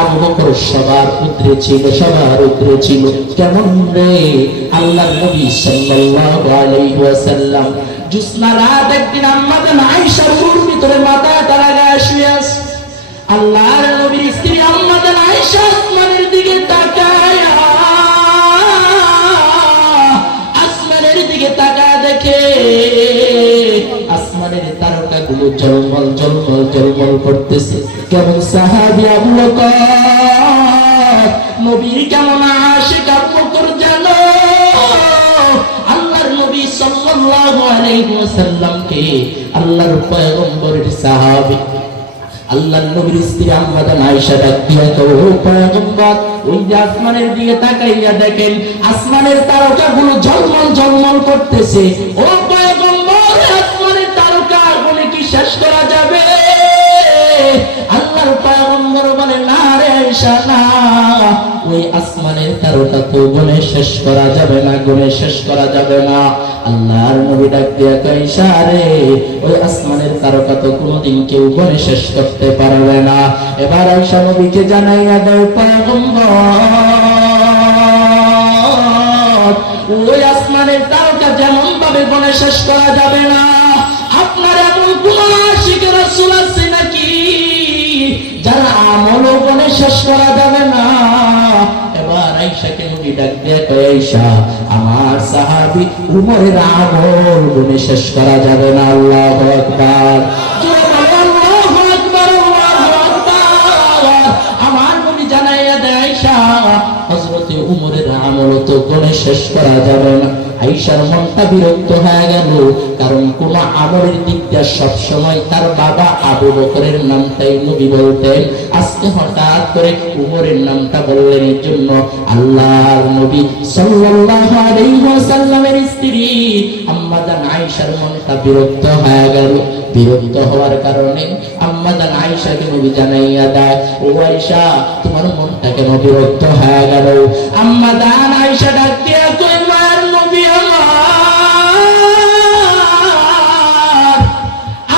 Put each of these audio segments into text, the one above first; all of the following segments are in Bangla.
আবু বকর সবার উদ্রে ছিল, সবার উদ্রে ছিল। কেমন রে, আল্লাহর নবী সাল্লাল্লাহু আলাইহি ওয়াসাল্লাম জুসনা রাত একদিন আম্মা জান আয়েশার বুকের ভিতরে মাথাটা লাগায় শুয়ে আছে। আল্লাহর নবীর স্ত্রী আম্মা জান আয়েশা আসমানের দিকে তাকায়, আসমানের দিকে তাকায় দেখে আসমানের তারকাগুলো ঝলমল ঝলমল ঝলমল করতেছে। কেমন সাহাবী আবু বকর, নবীর কেমন আশিক আবু বকর জানো? আল্লাহর নবী সাল্লাল্লাহু আলাইহি ওয়াসাল্লামকে আল্লাহর পয়গম্বরের সাহাবী আল্লাহর নবীর স্ত্রী আম্মা জান আয়েশা ডাক দিয়া কও, ও পয়গম্বর, ওই যে আসমানের দিকে তাকাইয়া দেখেন আসমানের তারকাগুলো ঝলমল ঝলমল করতেছে। ও পয়গম্বর, আসমানের তারকাগুলো কি শেষ করা যাবে? আল্লাহর পয়গম্বর বলে, না রে আয়েশা, না, ওই আসমানের তারকা তো গুণে শেষ করা যাবে না, গুণে শেষ করা যাবে না। আল্লাহর নবী ডাক দিয়া কয়, আয়েশা রে, ওই আসমানের তারকা তো কোনোদিন কেউ গুণে শেষ করতে পারবে না। এবার আয়েশা নবীকে জানাইয়া দাও, পয়গম্বর, ওই আসমানের তারকা যেমন ভাবে গুণে শেষ করা যাবে না, আপনার এমন কোন আশিক রাসূল আছে নাকি যারা আমলও গুণে শেষ করা যাবে না? এবার আয়েশাকে নবী ডাক দিয়ে কয়, আয়েশা, আমার সাহাবী উমরের আমল গুণে শেষ করা যাবে না। আল্লাহু আকবার, আল্লাহু আকবার, আল্লাহু আকবার। আমার নবী জানাইয়া দেয়, আয়েশা, হযরতে উমরের আমল তো গুণে শেষ করা যাবে না। আয়েশার মনটা বিরক্ত হয়ে গেল, কারণ কোন আমলের দিক দিয়ে সবসময় তার বাবা আবু বকরের নামটাই নবী বলতেন। আজকে হঠাৎ করে উমরের নামটা বললেন, এর জন্য আল্লাহর নবী সাল্লাল্লাহু আলাইহি ওয়াসাল্লামের স্ত্রী আম্মা জান আয়েশার মনটা বিরক্ত হয়ে গেল। বিরক্ত হওয়ার কারণে আম্মা জান আয়েশাকে নবী জানাইয়া দেয়, ও আয়েশা, তোমার মনটা কেন বিরক্ত হয়ে গেল? আম্মা জান আয়েশা ডাক দিয়ে কই, মায়ের নবী আমার,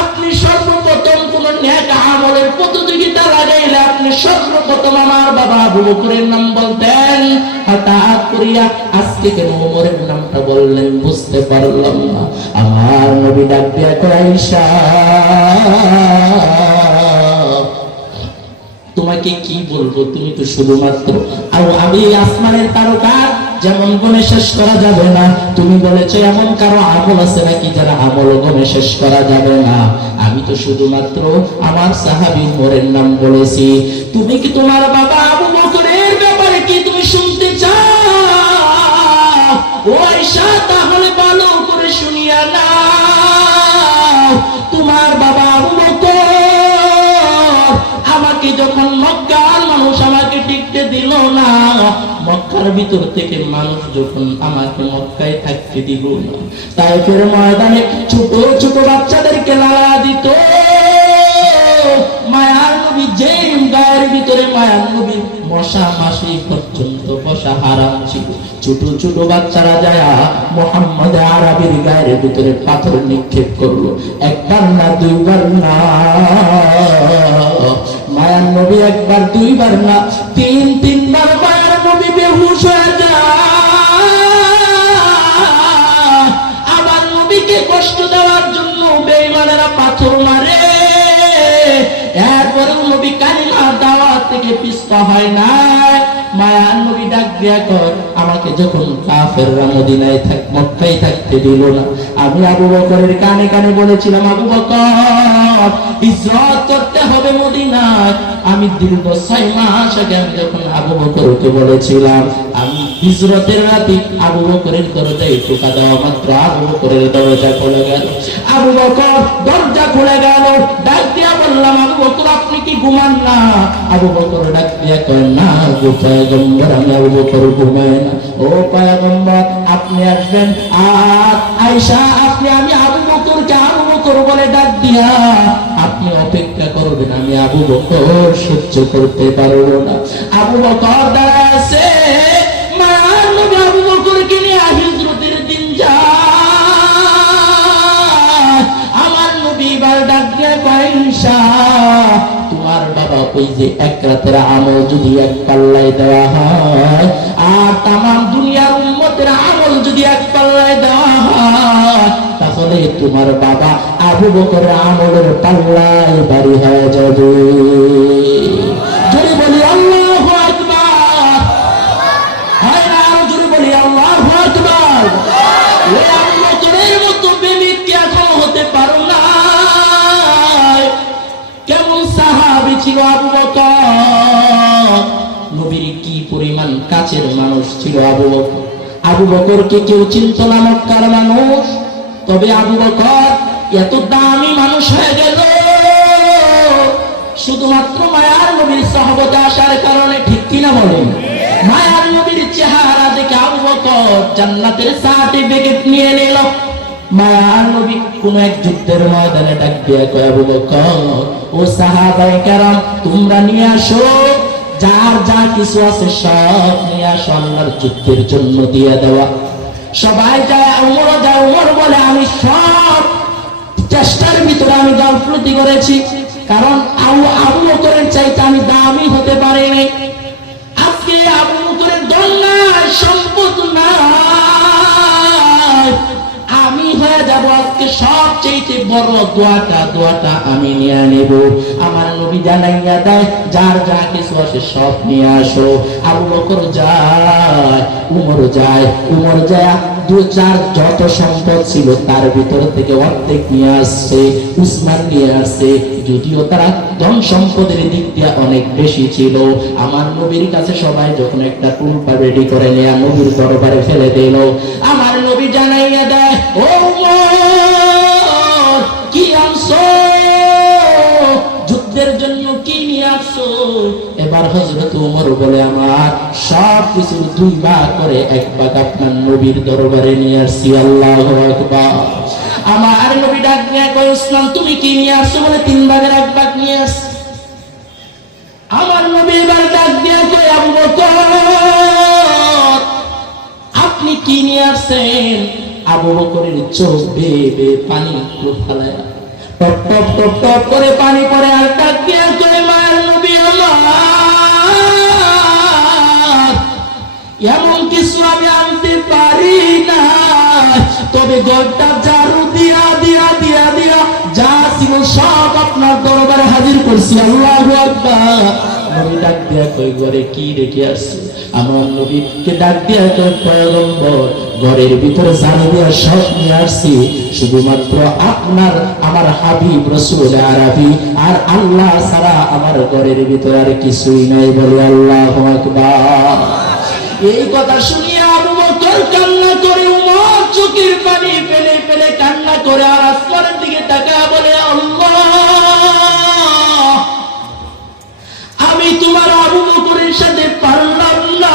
আপনি সর্বপ্রথম কোন নেক আমলের প্রতিযোগিতা লাগাইলে আপনি সর্বপ্রথম আমার বাবা আবু বকরের নাম বলতেন। হঠাৎ করিয়া আজকে কেন ওমরের নামটা বললেন বুঝতে পারলাম না। আমার নবী ডাক দিয়া কয়, আয়েশা, তোমাকে কি বলবো, তুমি তো শুধুমাত্র আমি আসমানের তারকা যেমন গুণে শেষ করা যাবে না, তুমি বলেছো এমন কারো আমল আছে নাকি যারা আমল গুণে শেষ করা যাবে না? আমি তো শুধুমাত্র আমার সাহাবী উমরের নাম বলেছি। তুমি কি তোমার বাবা আবু বকরের ব্যাপারে কি তুমি শুনতে চাও? ও আয়েশা, তাহলে ভালো করে শুনিয়া নাও। তোমার বাবা আবু বকর আমাকে যখন মক্কার মানুষ আমাকে টিকতে দিল না, মক্কার ভিতর থেকে মানুষ যখন আমাকে মক্কায় থাকতে দিল না, তায়েফের ময়দানে ছোট ছোট বাচ্চাদেরকে লালা দিত। মায়ার নবী যে গায়ের ভিতরে মায়ার নবী মশা মাসি পর্যন্ত বসা হারাম ছিল, ছোট ছোট বাচ্চারা যায় মুহাম্মদ আরবির গায়ের ভিতরে পাথর নিক্ষেপ করলো। একবার না, দুইবার না, মায়ার নবী একবার দুইবার না, তিনবার মায়ার নবী বেহুশ হয়ে যায়। আবার নবীকে কষ্ট দেওয়ার জন্য বেঈমানেরা পাথর মারে। এরপরেও নবী কালিমা দাওয়াত থেকে পিছপা হয় না। মায়ার নবী ডাক দিয়া কয়, আমাকে যখন কাফেররা মদিনায় মক্কায় থাকতে দিল না, আমি আবু বকরের কানে কানে বলেছিলাম, আবু বকর, হিজরত করতে হবে মদিনায়। আমি দীর্ঘ 6 মাস আগে আমি যখন আবু বকরকে বলেছিলাম, আমি হিজরতের রাতে আবু বকরের দরজায় টোকা দেওয়া মাত্র আবু বকরের দরজা খুলে গেল। আবু বকর দরজা খুলে গেল, ডাক দিয়া বললাম, আবু বকর, আপনি কি ঘুমান না? আবু বকর ডাক দিয়া কয়, না গো পয়গম্বর, আমি আবু বকর ঘুমাই না। ও পয়গম্বর, আপনি আসবেন। আর আয়েশা, আপনি আমি আবু বকরকে আবু বকর বলে ডাক দিয়া আপনি অপেক্ষা করবেন, আমি আবু বকর সহ্য করতে পারবো না। আবু বকর দাঁড়ায় আছে, মায়ার নবী আবু বকরকে নিয়ে হিজরতের দিন যায়। আমার নবী এবার ডাক দিয়ে কয়, আয়েশা, তোমার বাবা ওই যে এক রাতের আমল যদি এক পাল্লায় দেওয়া হয়, আর তামাম দুনিয়ার উম্মতের আমল যদি এক পাল্লায় দেওয়া হয়, তাহলে তোমার বাবা আবু বকরের আমলের পাল্লায় ভারী হয়ে যাবে। যদি বলি আল্লাহু আকবার, হয় না? আরো যদি বলি আল্লাহু আকবার। ওই আবু বকরের মতো প্রেমিক কি এখনো হতে পারো না? কেমন সাহাবী ছিল আবু বকর, নবীর কি পরিমাণ কাছের মানুষ ছিল আবু বকর। আবু বকরকে কেউ চিনত না মক্কার মানুষ, তবে আবু বকর এত দামি মানুষ হয়ে গেল শুধুমাত্র মায়ার নবীর সহবতে আসার কারণে। ঠিক কিনা বলেন? মায়ার নবীর চেহারা দেখে আবু বকর জান্নাতের সার্টিফিকেট নিয়ে নিল। মায়ার নবী কোন এক যুদ্ধের ময়দানে ডাক দিয়ে কয়, আবু বকর ও সাহাবায়ে কেরাম, তোমরা নিয়ে আসো, যার যা কিছু আছে সব নিয়ে আসো, আল্লাহর যুদ্ধের জন্য দিয়ে দেওয়া। সবাই যায়, উমরও যায়। উমর বলে, আমি সব চেষ্টার ভিতরে আমি গাফলতি করেছি, কারণ আবু বকরের চাইতে আমি দামি হতে পারিনি। আজকে আবু বকরের দল নাই, সম্পদ নাই, আমি হয়ে যাব আজকে সবচেয়ে বড়। দোয়াটা আমি নিয়ে নেব। আমার নবী জানাইয়া দেয়, যার যা কিছু আছে সব নিয়ে আসো। আবু বকর যায়, উমর যায়। উমর যায়, যার যত সম্পদ ছিল তার ভিতর থেকে অর্ধেক নিয়ে আসছে। উসমান নিয়ে আসছে, যদিও তারা ধন সম্পদের দিক দিয়ে অনেক বেশি ছিল। আমার নবীর কাছে সবাই যখন একটা টুলপা রেডি করে নেয়া নবীর দরবারে ফেলে দিল, আমার নবী জানাইয়া দেয়, ও উমর, কি আনছো? যুদ্ধের জন্য কি নিয়ে আসছো? এবার হযরত উমর বলে, আমার সব কিছু 2 ভাগ করে 1 ভাগ আপনার নবীর দরবারে নিয়ে আসছি। আল্লাহু আকবার। আমার নবী ডাক দিয়ে কয়, উসমান তুমি কি নিয়ে আসছো? বলে 3 ভাগের 1 ভাগ নিয়ে আসছি। আমার নবী এবার ডাক দিয়ে কয়, আবু বকর আপনি কি নিয়ে আসছেন? আবু বকরের চোখ বেয়ে পানি ফেলায়, টপ টপ টপ টপ করে পানি পড়ে। আর ডাক দিয়ে কয়, মায়ের নবী আমার, এমন কিছু আমি আনতে পারি না, তবে ঘরটা ঝাড়ু দিয়া দিয়া দিয়া দিয়া যা ছিল সব আপনার দরবারে হাজির করছি। আল্লাহু আকবার। নবী ডাক দিয়া কই, ঘরে কি রেখে আসছে? আমার নবীকে ডাক দিয়া কই, পয়গম্বর ঘরের ভিতরে ঝাড়ু দিয়া সব নিয়ে আসছি, শুধুমাত্র আপনার আমার হাবিব রাসূল আরবি আর আল্লাহ ছাড়া আমার ঘরের ভিতরে আর কিছুই নাই। বলে আল্লাহু আকবার। এই কথা শুনিয়া আবু বকর কান্না করে, উমর চোখের পানি ফেলে ফেলে কান্না করে আর আসমানের দিকে তাকায় বলে, আল্লাহ, আমি তোমার আবু বকরের সাথে পারলাম না।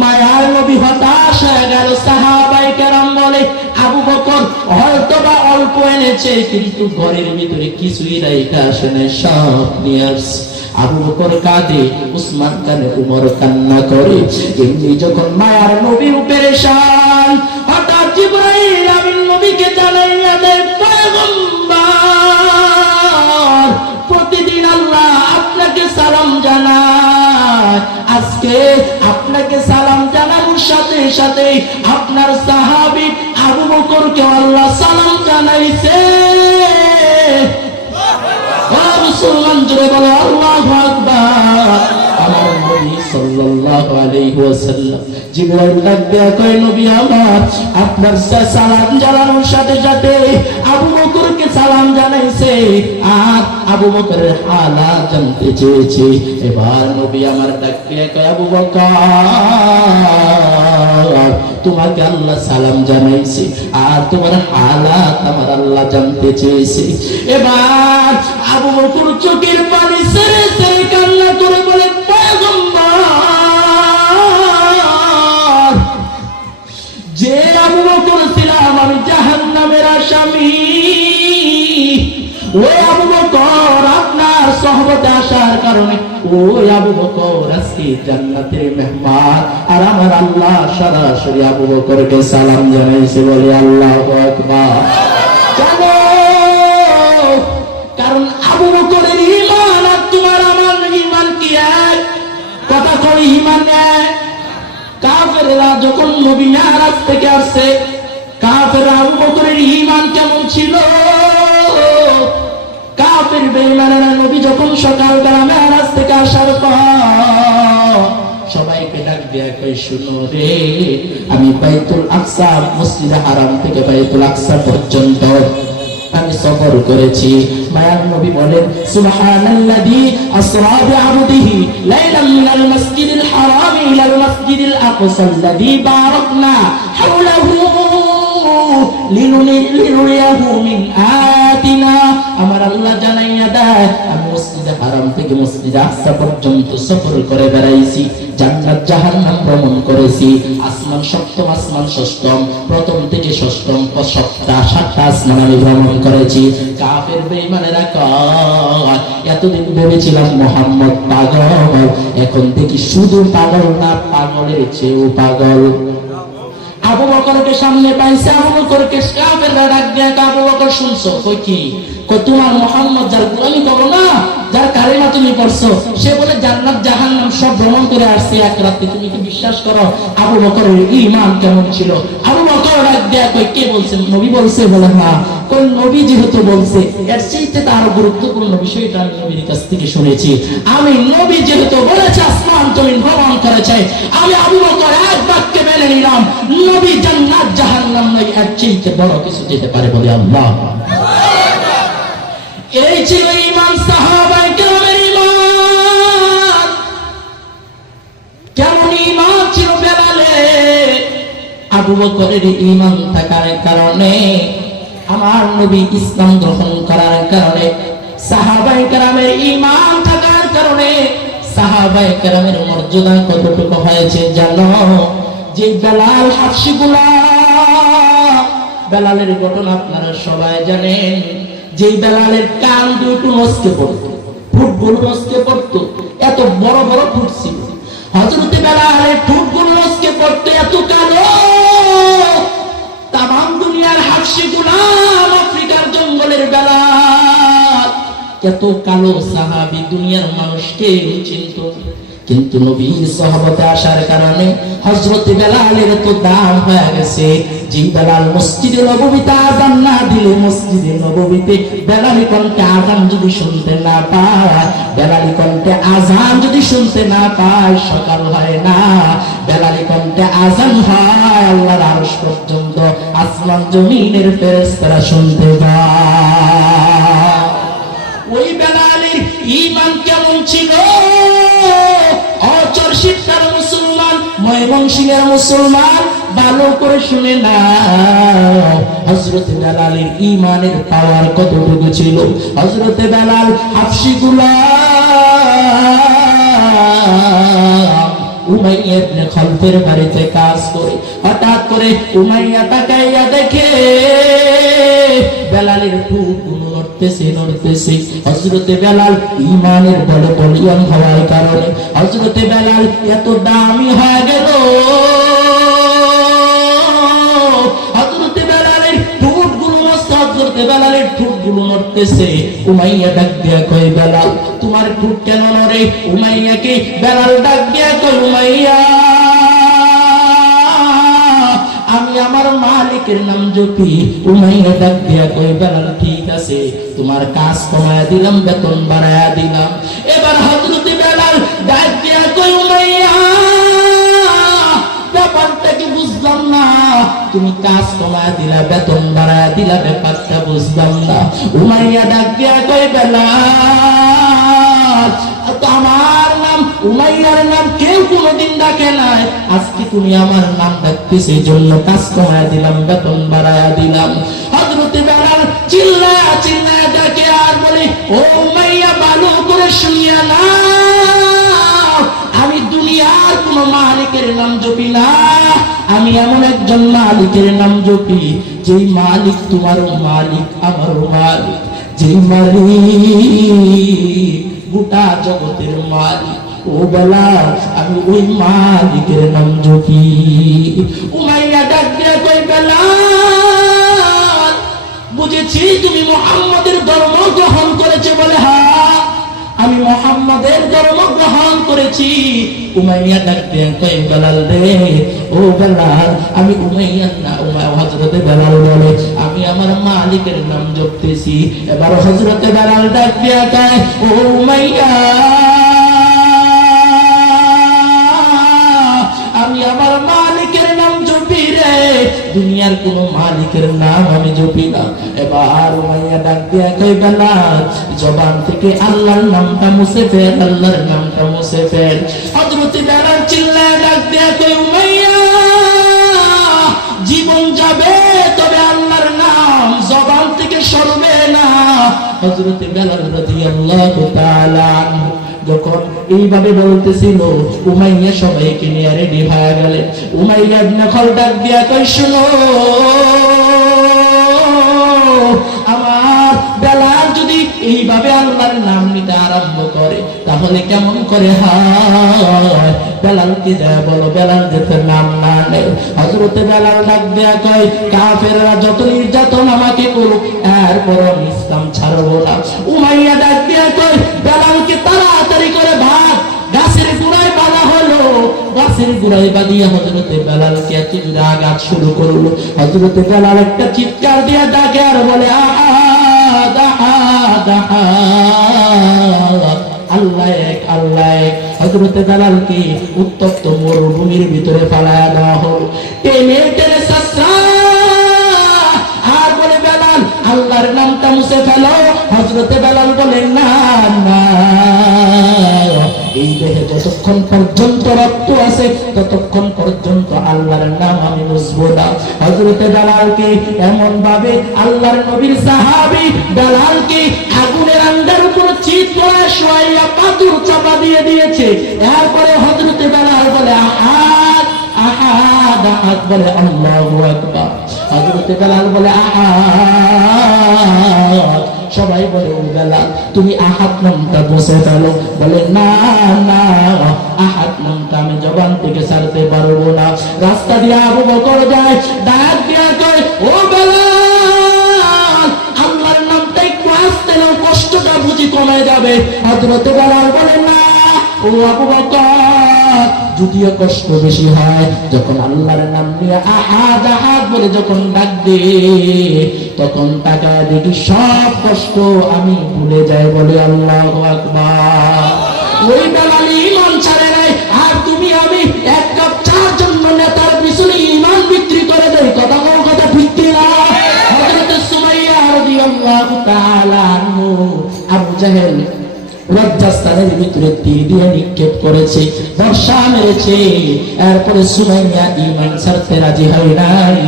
মায়ার নবী হতাশ হয়ে গেল। সাহাবায়ে কেরাম বলে, আবু বকর হয়তো বা অল্প এনেছে, কিন্তু ঘরের ভিতরে কিছুই রাইখা আসে না, সব নিয়ে আসছে। আবু বকর কাঁদে, উসমান কাঁদে, উমর কান্না করে। এমনি যখন মায়ার নবী পেরেশান, হঠাৎ জিবরাইল আমিন নবীকে জানাইয়া দেয়, পয়গম্বর প্রতিদিন আল্লাহ আপনাকে সালাম জানায়, আজকে আপনাকে সালাম জানানোর সাথে সাথে আপনার সাহাবী আবু বকরকে আল্লাহ সালাম জানাইছে। মুসলমান জোরে বলো আল্লাহু আকবার। আমার নবী সাল্লাল্লাহু আলাইহি ওয়াসাল্লাম জিবরাইল ডাক দেয়া কয়, নবী আমার, আপনার সালাম জানানোর সাথে সাথে আবু বকরকে সালাম জানাইছে আর আবু বকরের হালাত জানতে চেয়েছে। এবার নবী আমার ডাক দেয়া কয়, আবু বকর তোমাকে আল্লাহ সালাম জানাইছে আর তোমার হালাত আমার আল্লাহ জানতে চেয়েছে। এবার আবু বকর চোখের পানি ছেড়ে ছেড়ে কান্না করে বলে, পয়গম্বর, যে আবু বকর ছিলাম আমি জাহান্নামের আসামি, ওই আবু বকর আপনার সহবতে আসার কারণে ওই আবু বকর আজকে জান্নাতের মেহমান। আর আমার আল্লাহ সরাসরি আবু বকরকে সালাম জানাইছে। বলে আল্লাহু আকবার। জানো কারণ আবু বকরের ঈমান আর তোমার আমার ঈমান কি এক? কথা কই ঈমান এক? কাফেররা যখন নবী মিরাজ থেকে আসছে, কাফেররা আবু বকরের ঈমান কেমন ছিল? কাফের বেঈমানেরা নবী যখন সকালবেলা মিরাজ থেকে আসার পর সবাইকে ডাক দিয়া কই, শুনো রে, আমি বাইতুল আকসা মসজিদে হারাম থেকে বাইতুল আকসা পর্যন্ত আমি সফর করেছি। মায়ার নবী বলেন, সুবহানাল্লাযী আসরা বিআবদিহি লাইলাম মিনাল মাসজিদিল হারাম ইলাল মাসজিদিল আকসা আল্লাযী বারাকনা হাওলাহু লিনুরিয়াহু মিন আয়াতিনা। আমার আল্লাহ জানাইয়া দেয়, আমি মসজিদে হারাম থেকে মসজিদে আকসা পর্যন্ত সফর করে বেড়াইছি, জান্নাত জাহান্নাম ভ্রমণ করেছি, আসমান সপ্তম, আসমান ষষ্ঠম, প্রথম থেকে ষষ্ঠম, সাতটা আসমান আমি ভ্রমণ করেছি। কাফের বেঈমানেরা কয়, এতদিন ভেবেছিলাম মুহাম্মদ পাগল, এখন দেখি শুধু পাগল না, পাগলের চেয়েও পাগল। আবু বকরকে সামনে পাইছে, আবু বকরকে কাফেররা ডাক দিয়া, আবু বকর শুনছো? কই কি? কই তোমার মুহাম্মদ যার গোলামি করো না, যার কালেমা তুমি পড়ছো, সে বলে জান্নাত জাহান্নাম সব ভ্রমণ করে আসছে এক রাতে, তুমি কি বিশ্বাস করো? আবু বকরের ঈমান কেমন ছিল? আবু বকর ডাক দিয়া কই, কে বলছেন? নবী বলছে। বলে না। কই নবী যেহেতু বলছে, এর চাইতে তার গুরুত্বপূর্ণ বিষয়টা আমি নবীর কাছ থেকে শুনেছি। আমি নবী যেহেতু বলেছে আসমান জমিন ভ্রমণ করেছে, আমি আবু বকর এক বাক্যে মেনে নিলাম, নবী জান্নাত জাহান্নাম নয়, এর চাইতে বড় কিছু যেতে পারে বলে আল্লাহ। এই ছিল ঈমান, সাহাবায়ে কেরামের ঈমান। কেমন ঈমান ছিল বেলালের? আবু বকরের ঈমান থাকার কারণে, আমার নবী ইসলাম গ্রহণ করার কারণে, সাহাবায়ে কেরামের ঈমান থাকার কারণে সাহাবায়ে কেরামের মর্যাদা কতটুকু হয়েছে জানো? যে বেলাল হাবশী গোলাম, বেলালের ঘটনা আপনারা সবাই জানেন। যে বেলালের কান দুটো নষ্ট পড়তো, ঠোঁটগুলো নষ্ট পড়তো, এত বড় বড় ঠোঁট ছিল। হযরতে বেলালের ঠোঁটগুলো নষ্ট পড়তো, এত কালো। তামাম দুনিয়ার হাবশী গোলাম, আফ্রিকার জঙ্গলের বেলাল, এত কালো সাহাবী দুনিয়ার মানুষকে চিনত। কিন্তু নবীর সাহাবতে আসার কারণে হযরতে বেলালের তো দাম হয়ে গেছে। যে বেলাল মসজিদে নববীতে আযান না দিলে, মসজিদে নববীতে বেলালি কণ্ঠে আযান যদি শুনতে না পায়, বেলালি কণ্ঠে আযান যদি শুনতে না পায়, সকাল হয় না। বেলালি কণ্ঠে আযান হয়, আল্লাহর আরশ পর্যন্ত, আসমান জমিনের ফেরেশতারা শুনতে পায়। ওই বেলালের ঈমান কেমন ছিল? অচর্ষিতার মুসলমান, ময়মনসিংহের মুসলমান, ভালো করে শুনে না, হযরতে বেলালের ঈমানের পাওয়ার কতটুকু ছিল। হযরতে বেলাল হাবশী গোলাম উমাইয়া ইবনে খালফের বাড়িতে কাজ করে, হঠাৎ করে উমাইয়া তাকাইয়া দেখে বেলালের ঠোঁটগুলো নড়তেছে নড়তেছে। হযরতে বেলাল ঈমানের বলে বলিয়ান হওয়ার কারণে হযরতে বেলাল এত দামি হয়ে গেল। হযরতে বেলালের ঠোঁটগুলো নষ্ট, হযরতে বেলালের ঠোঁটগুলো নড়তেছে। উমাইয়া ডাক দিয়া কয়, বেলাল তোমার ঠোঁট কেন নড়ে? উমাইয়াকে বেলাল ডাক দিয়া কয়, উমাইয়া আমি আমার মালিকের নাম জপি। উমাইয়া ডাক দিয়া কই, বেলাল ঠিক আছে, তোমার কাজ কমায়া দিলাম, বেতন বাড়ায়া দিলাম। এবার হযরতে বেলাল ডাক দিয়া কই, উমাইয়া ব্যাপারটা কি বুঝলাম না, তুমি কাজ কমায়া দিলা, বেতন বাড়ায়া দিলা, ব্যাপারটা বুঝলাম না। উমাইয়া ডাক দিয়া কই, বেলাল আমার নাম উমাইয়ার নাম কেউ কোনদিন ডাকে নাই, আজকে তুমি আমার নাম ডাকতেছে, জন্য কাজ কমায়া দিলাম, বেতন বাড়ায়া দিলাম। হযরতে বেলাল চিল্লায়া চিল্লায়া ডাকে আর বলে, ও উমাইয়া ভালো করে শুনিয়া না, আমি দুনিয়ার কোন মালিকের নাম জপি না, আমি এমন একজন মালিকের নাম জপি, যেই মালিক তোমারও মালিক, আমারও মালিক, যেই মালিক গোটা জগতের মালিক। ও বেলাল আমি ওই মালিকের নাম জপি। উমাইয়া ডাক দিয়া কই, বেলাল বুঝেছি তুমি মুহাম্মাদের ধর্ম গ্রহণ করেছে বলে হ্যাঁ আমি মুহাম্মাদের ধর্ম গ্রহণ করেছি। উমাইয়া ডাক দিয়ে কই বেলাল রে, ও বেলাল আমি উমাইয়া না। হযরতে বেলাল বলে আমি আমার মালিকের নাম জপতেছি। এবার হযরতে বেলাল ডাক দিয়ে কয় ও উমাইয়া আমি আমার মালিকের নাম জপি রে, দুনিয়ার কোন মালিকের নাম আমি জপি না। এবার উমাইয়া ডাক দিয়া কই বেলাল জবান থেকে আল্লাহর নামটা মুছে ফেল, আল্লাহর নামটা মুছে ফেল। হযরত বেলাল চিল্লায় ডাক দিয়া কই উমাইয়া জীবন যাবে তবে আল্লাহর নাম জবান থেকে সরবে না। হযরত বেলাল রাদিয়াল্লাহু তাআলা আনহু যখন এইভাবে বলতেছিল উমাইয়া সবাইকে নিয়ে রেডি হয়ে গেলেন। উমাইয়া ইবনে খালদ ডাক দিয়া কই শুনো আমার বেলাল যদি এইভাবে আল্লাহর নাম নিতে আরম্ভ করে তাহলে কেমন করে হয়? বেলালকে যা বলো বেলাল যাতে নাম না নেয়। হযরতে বেলাল ডাক দিয়া কয় কাফেররা যত নির্যাতন আমাকে করুক এরপর আমি ইসলাম ছাড়বো না। উমাইয়া ডাক দিয়া কয় বেলালকে তাড়াতাড়ি করে ভাগ গাছের গোড়ায় বাঁধা হলো। গাছের গোড়ায় বাঁধিয়ে হযরতে বেলালকে এত জোরে আঘাত শুরু করলো। হযরতে বেলাল একটা চিৎকার দিয়ে ডাকে আর বলে আহাদ আহাদ আহাদ, আল্লাহ এক আল্লাহ এক। হযরতে বেলালকে উত্তপ্ত মরুভূমির ভিতরে ফালায়া দেওয়া হলো। টেনে টেনে সাসরা আর বলে বেলাল আল্লাহর নামটা মুছে ফেলো। হযরতে বেলাল বলেন না না, এই দেহে যতক্ষণ পর্যন্ত রক্ত আছে ততক্ষণ পর্যন্ত আল্লাহর নাম আমি মুছবো না। হযরতে বেলালকে এমন ভাবে আল্লাহর নবীর সাহাবী বেলালকে আগুনের আঙ্গার উপর চিত করে শোয়াইয়া পাথর চাপা দিয়ে দিয়েছে। এরপরে হযরতে বেলাল বলে আহাদ আহাদ আহাদ বলে আল্লাহু আকবার। হযরতে বেলাল বলে আহাদ। সবাই বলে ও বেলাল তুমি আহাদ নামটা মুছে ফেলো। বলে না না আহাদ নামটা আমি জবান থেকে ছাড়তে পারবো না। রাস্তা দিয়ে আবু বকর যায়, ডাক দিয়া কয় ও বেলাল আল্লাহর নামটা একটু আস্তে নাও, কষ্টটা বুঝি কমে যাবে। হযরতে বেলাল বলে না ও আবু বকর, যদিও কষ্ট বেশি হয় যখন আল্লাহর নাম নিয়ে আহাদ আহাদ বলে যখন ডাক দে তখন টাকা দেখি সব কষ্ট আমি ভুলে যাই। বলে আল্লাহু আকবার। ওই বেলাল ঈমান ছাড়ে নাই। আর তুমি আমি এক কাপ চার জন্য নেতার পিছনে ঈমান বিক্রি করে দেই, কথা কোন কথা ঠিক না? হযরত সুমাইয়া রাদিয়াল্লাহু তাআলা আনহু আবু জাহেল লজ্জাস্থানের ভিতরে তীর দিয়ে নিক্ষেপ করেছে, বর্ষা মেরেছে। এরপরে সুমাইয়া ঈমান ছাড়তে রাজি হয় নাই।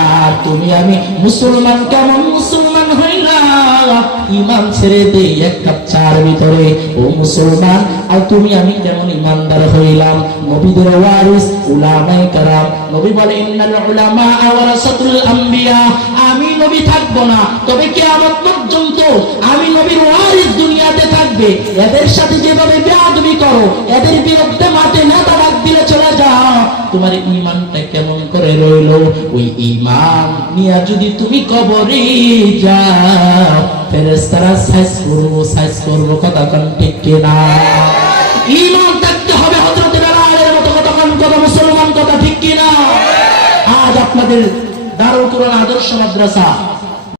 আর তুমি আমি মুসলমান কেমন মুসলমান হই না, ঈমান ছেড়ে দেই এক কাপ চার ভিতরে। ও মুসলমান আর তুমি আমি কেমন ঈমানদার হইলাম? নবীদের ওয়ারিস উলামায়ে কেরাম, নবী বলে ইন্নাল উলামা ওয়ারাসাতুল আম্বিয়া, আমি নবী থাকবো না তবে কিয়ামত পর্যন্ত আমি নবীর ওয়ারিস দুনিয়াতে থাকবে। এদের সাথে যেভাবে বেয়াদবি করো, এদের বিরুদ্ধে মাঠে নেতা ডাক দিলে চলে যাও, তোমার ঈমানটা কেমন করে রইলো? ওই ঈমান নিয়ে যদি তুমি কবরে যাও ফেরেশতারা সাইজ করবো, কথা কোন ঠিক কিনা? ঈমান থাকতে হবে হযরত বেলালের মতো, কথা কোন কথা মুসলমান, কথা ঠিক কিনা? আজ আপনাদের দারুল কুরআন আদর্শ মাদ্রাসা